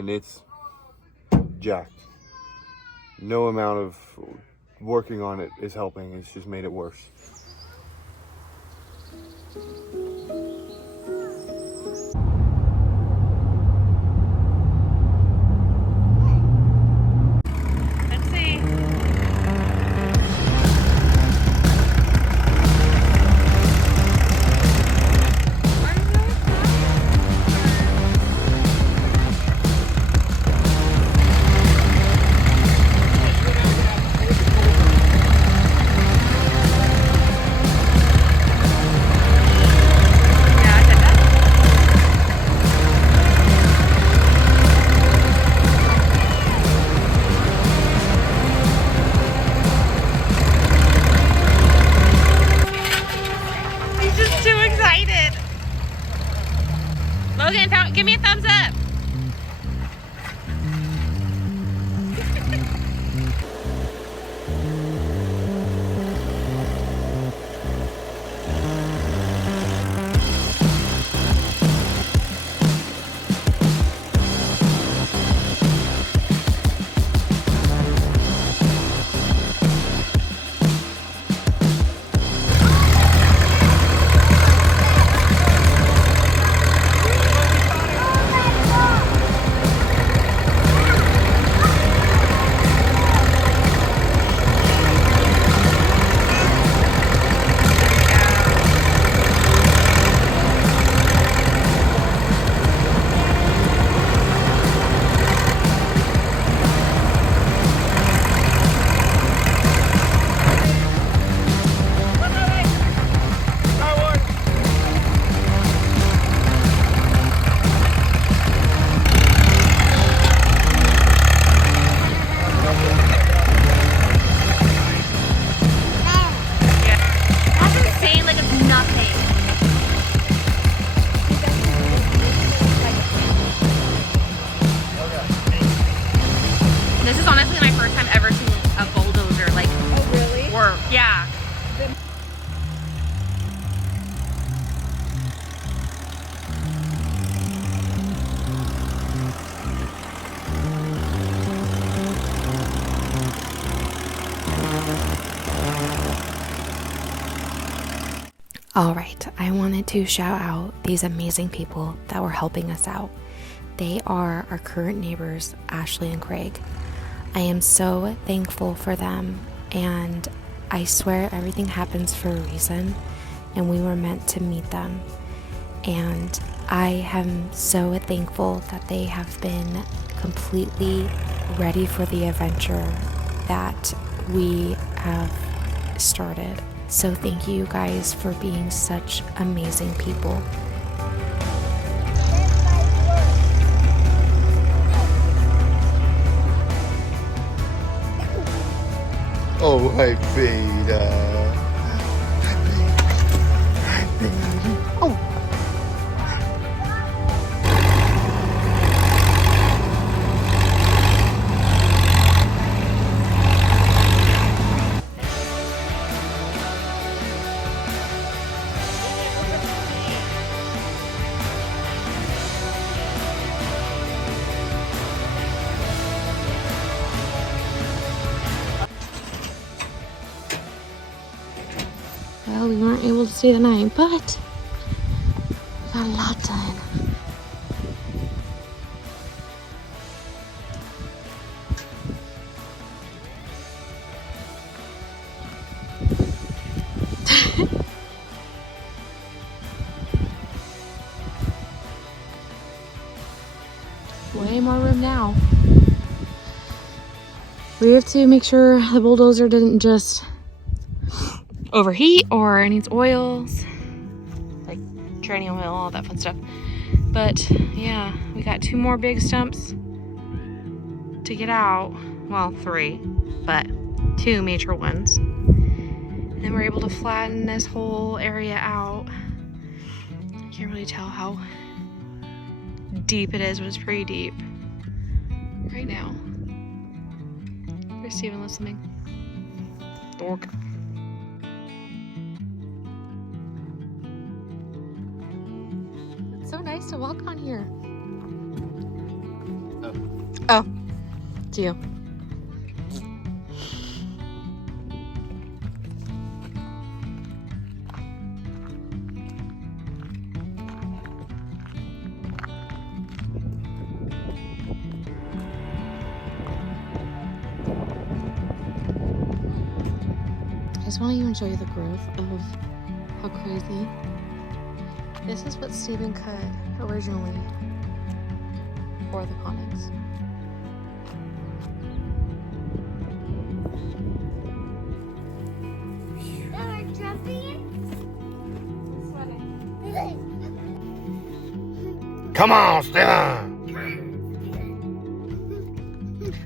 and it's jacked. No amount of working on it is helping. It's just made it worse. Logan, give me a thumbs up. This is honestly my first time ever seeing a bulldozer like work. Yeah. All right, I wanted to shout out these amazing people that were helping us out. They are our current neighbors, Ashley and Craig. I am so thankful for them, and I swear everything happens for a reason, and we were meant to meet them. And I am so thankful that they have been completely ready for the adventure that we have started. So thank you guys for being such amazing people. Oh, hi, Beta. Hi, Beta. Hi, Beta. Oh. Well, we weren't able to stay the night, but we got a lot done. Way more room now. We have to make sure the bulldozer didn't just overheat or needs oils, like training oil, all that fun stuff. But yeah, we got 2 more big stumps to get out. Well, 3, but 2 major ones. And then we're able to flatten this whole area out. I can't really tell how deep it is, but it's pretty deep right now. There's Steven listening. Dork. It's so nice to walk on here. Oh. Oh, it's you. I just want to even show you the growth of how crazy. This is what Stephen cut originally for the conics. Come on, Stephen.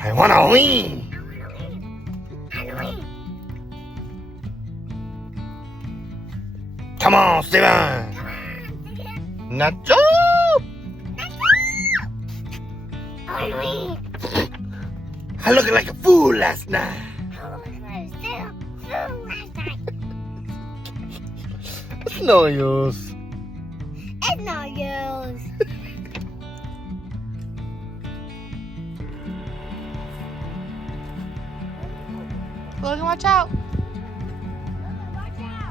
I wanna win. Come on, Stephen. Nacho. I looked like a fool last night. It's no use. It's no use. Logan, watch out. Watch out.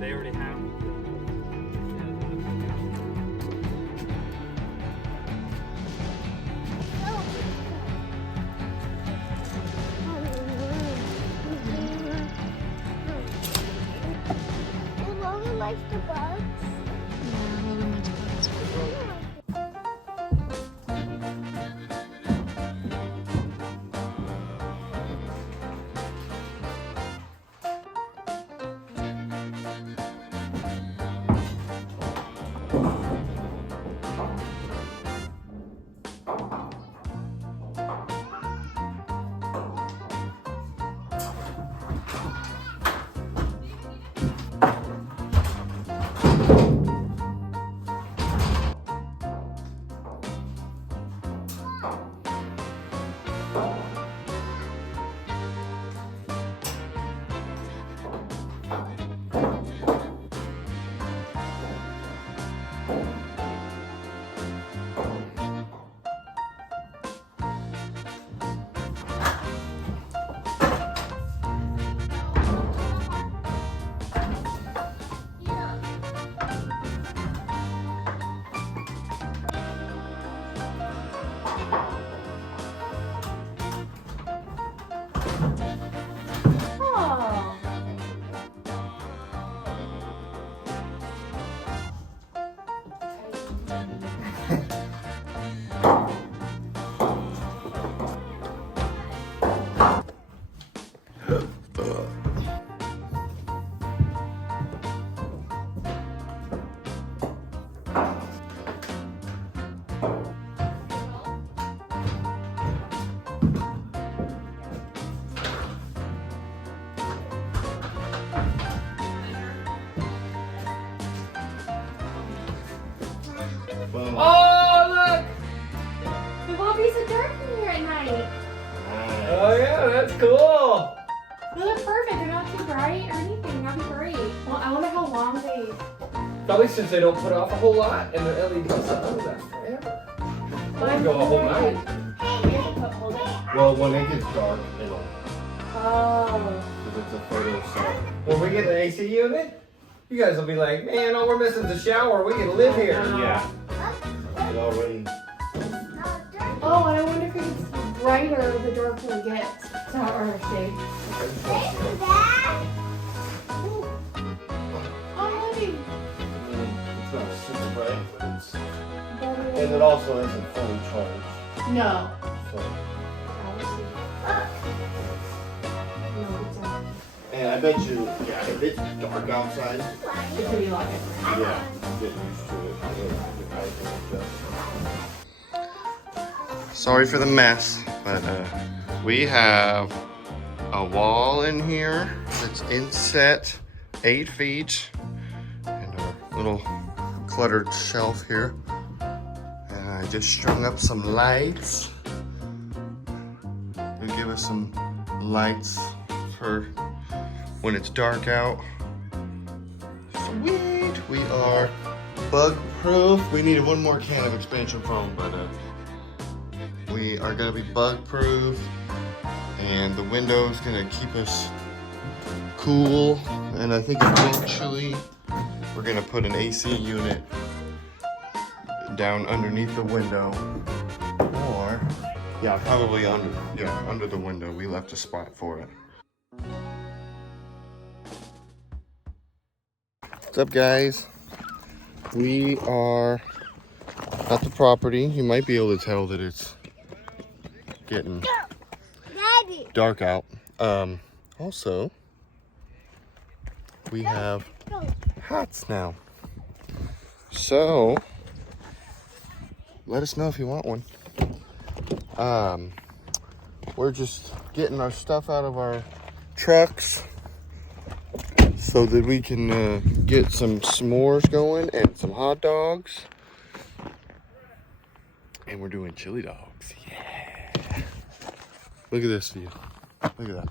They already have. Logan likes the bugs. Yeah, Logan likes bugs. Oh, look! There will be some dark in here at night. Oh, yeah, that's cool. They look perfect. They're not too bright or anything. That'd be great. Well, I wonder how long they. Probably since they don't put off a whole lot and the LED stuff lasts forever. They go a whole night. Hold it. Well, when it gets dark, it'll. Oh. Because it's a photo set. When we get the AC unit, you guys will be like, man, all we're missing is a shower. We can live here. Yeah. It already. Oh, and I wonder if it's brighter the darker it gets. It's not our shade. Oh, honey. It's not super bright, but it's. And it also isn't fully charged. No. So. No, it's not. And And I bet you, yeah, if it's dark outside, It's gonna be like it. yeah, get used to it. Sorry for the mess, but we have a wall in here that's inset 8 feet, and our little cluttered shelf here. And I just strung up some lights. It'll give us some lights for when it's dark out. Sweet! We are bug proof. We needed one more can of expansion foam, but we are gonna be bug proof, and the window's gonna keep us cool. And I think eventually we're gonna put an AC unit down underneath the window, or yeah, probably under the window. We left a spot for it. What's up, guys? We are at the property. You might be able to tell that it's getting dark out. Also, we have hats now. So, let us know if you want one. We're just getting our stuff out of our trucks so that we can get some s'mores going and some hot dogs. And we're doing chili dogs. Yeah. Look at this view. Look at that.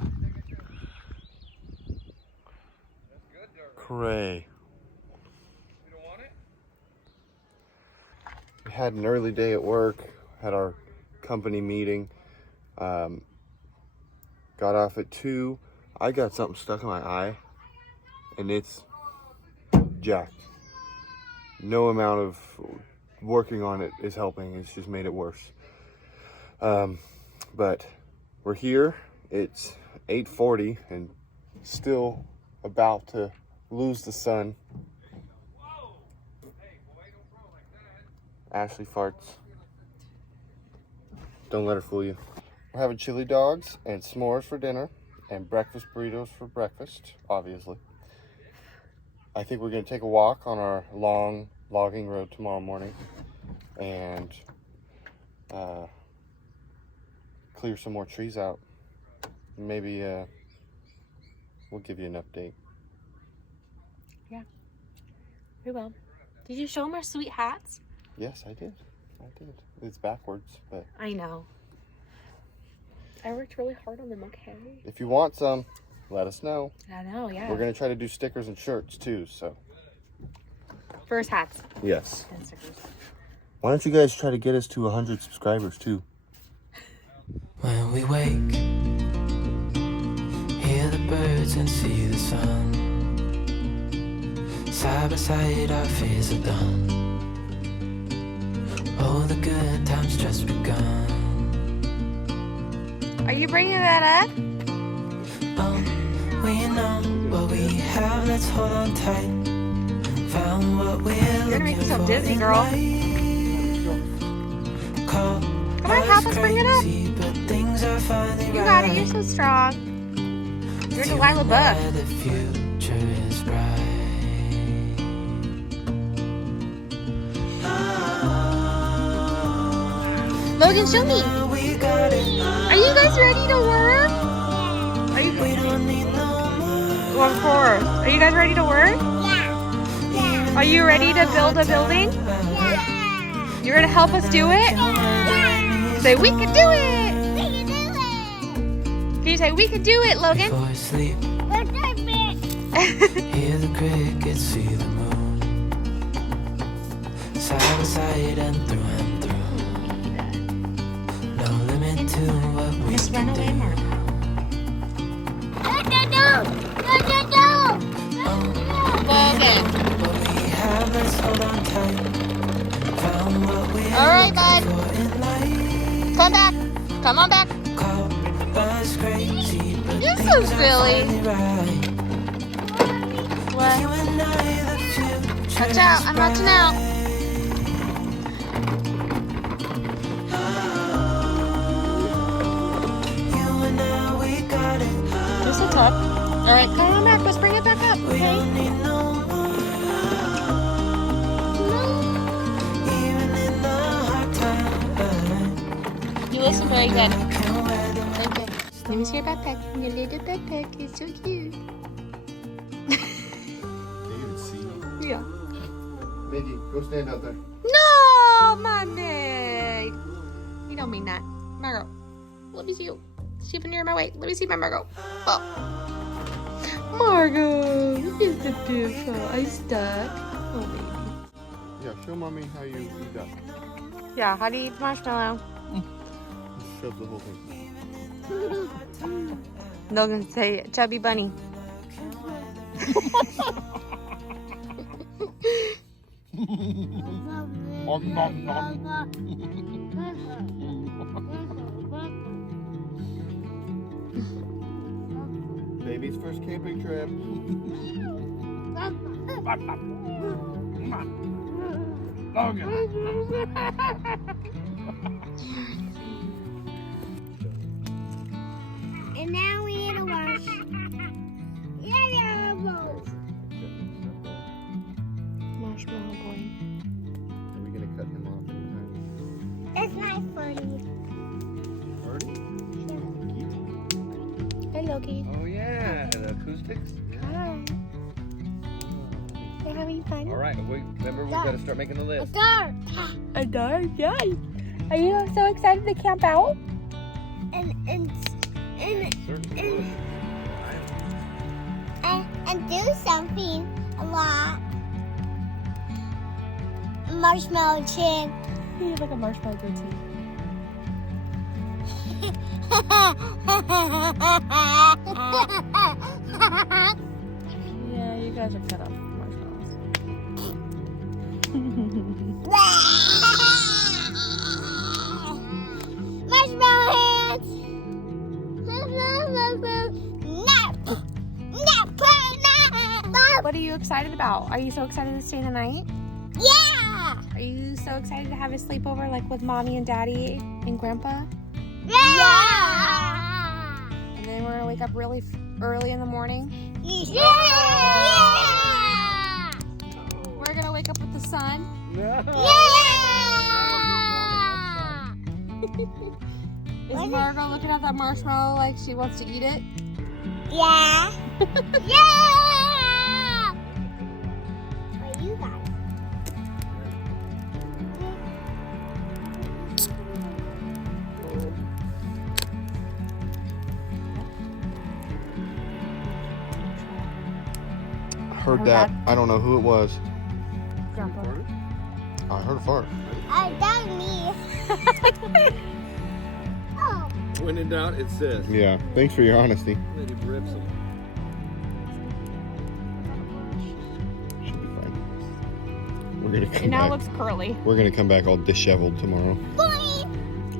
Cray. We had an early day at work, had our company meeting. Got off at 2. I got something stuck in my eye, and it's jacked. No amount of working on it is helping. It's just made it worse. But we're here. It's 8:40 and still about to lose the sun. Ashley farts. Don't let her fool you. We're having chili dogs and s'mores for dinner and breakfast burritos for breakfast, obviously. I think we're going to take a walk on our long logging road tomorrow morning and clear some more trees out. Maybe we'll give you an update. Yeah, we will. Did you show them our sweet hats? Yes, I did. It's backwards, but I know. I worked really hard on them, okay? if you want some, let us know. I know, yeah. We're going to try to do stickers and shirts too, so. First hats Yes. and stickers. Why don't you guys try to get us to 100 subscribers too? When we wake, hear the birds and see the sun. Side by side our fears are done. Oh, the good times just begun. Are you bringing that up? We know what we have, let's hold on tight. Found what we're You're gonna make yourself dizzy, girl. Come on, help us bring it up. You got it, you're so strong. You're Delilah Buff. The future is bright. Logan, show me. Are you guys ready to work? Are you? Well, of course. Are you guys ready to work? Yeah. Are you ready to build a building? Yeah. You're gonna help us do it? Yeah. Say, we can do it. We can do it. Can you say, we can do it, Logan? Before sleep, We're doing it. hear the crickets, see the moon. Side by side and through. No limit to what we Just run away, Mark. Logan. What we have, let's hold on tight. Found what we're All right, bud. looking for in life. Come back. Come on back. Call us crazy, but You're so things are silly. finally right. What? You and I, the future Watch out. I'm watching out. You and I, we got it. Just a tuck. All right, come on back. Let's bring it back up, We okay? don't need no more. Even in the hard times, You listen very good. I can't wear them. Okay. Let me see your backpack. Your little backpack. It's so cute. Yeah. Mindy, go stand out there. No, Monday. You don't mean that. Margot, let me see you. See if you're in my way. Let me see my Margot. Oh. Margot, you're so beautiful. Are you stuck? Oh, baby. Yeah, show mommy how you eat that. Yeah, how do you eat marshmallow? Shove the whole thing. Logan, say it. Chubby bunny. Baby's first camping trip. And now we need to wash. Yeah, both. Marshmallow boy. Are we gonna cut him off anytime? It's nice for you. Hey, Loki. Oh yeah, the acoustics. Hi. You're having fun? All right, wait. Remember, we gotta start making the list. Start. A dog, yay. Are you so excited to camp out? And do something a lot. Marshmallow chin. You have like a marshmallow goatee. Yeah, you guys are cut off marshmallows. Marshmallow hands. What are you excited about? Are you so excited to stay the night? Yeah. Are you so excited to have a sleepover like with mommy and daddy and grandpa? Yeah. And then we're gonna wake up really early in the morning. Yeah. We're gonna wake up with the sun. Yeah. Is Margot looking at that marshmallow like she wants to eat it? Yeah. Yeah. For you guys. Heard that. I don't know who it was. Grandpa. I heard a fart. That was me. Oh. When in doubt, it says. Yeah. Thanks for your honesty. Let him rip some. Should be fine. We're gonna come It now back. looks curly. We're gonna come back all disheveled tomorrow.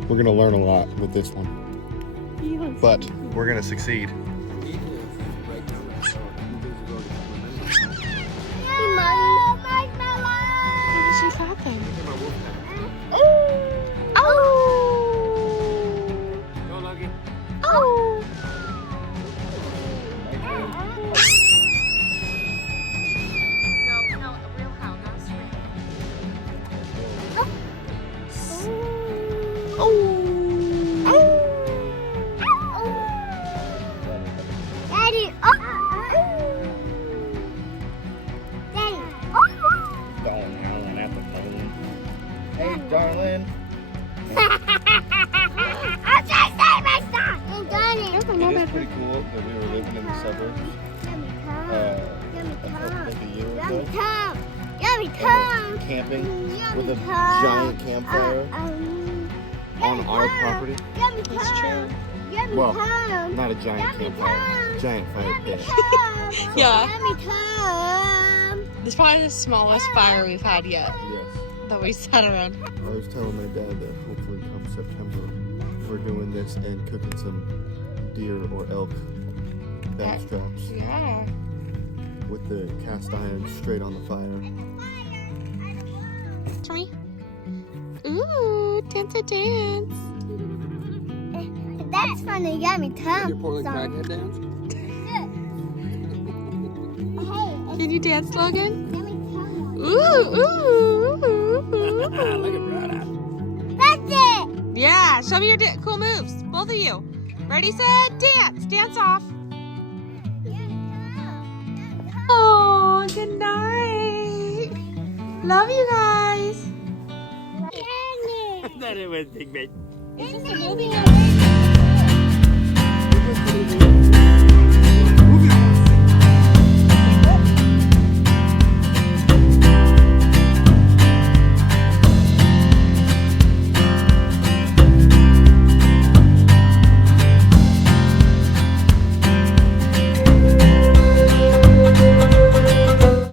We're gonna learn a lot with this one, but we're gonna succeed. She's happening. Oh. Go, Logan. Oh. No, a real cow, not a swing. Daddy. Daddy. Darling howling at the phone. Hey, darling. I'll try to save my son. I'm done it. It is pretty cool that we were living in the suburbs. Yummy tongue. I think a year Yummy ago. tongue. Yummy tongue. Camping with a Yummy giant tongue. campfire on Yummy our tongue. property. Yummy That's tongue. true. Yummy Well, tongue. not a giant Yummy campfire, tongue. giant fire Yummy pit. tongue. Yeah. Yummy tongue. This is probably the smallest fire we've had yet Yes. that we sat around. I was telling my dad that hopefully come September we're doing this and cooking some deer or elk back straps Yeah. with the cast iron straight on the fire. For me. Ooh, dance a dance. That's from the Yummy Your Tongue Portland song. crackhead dance? you dance, Logan? Yummy toes. Ooh, ooh, ooh, ooh. Look at Brother. That's it. Yeah, show me your cool moves, both of you. Ready, set, dance. Dance off. Oh, good night. Love you guys. That it was big, big. It's just a moving away.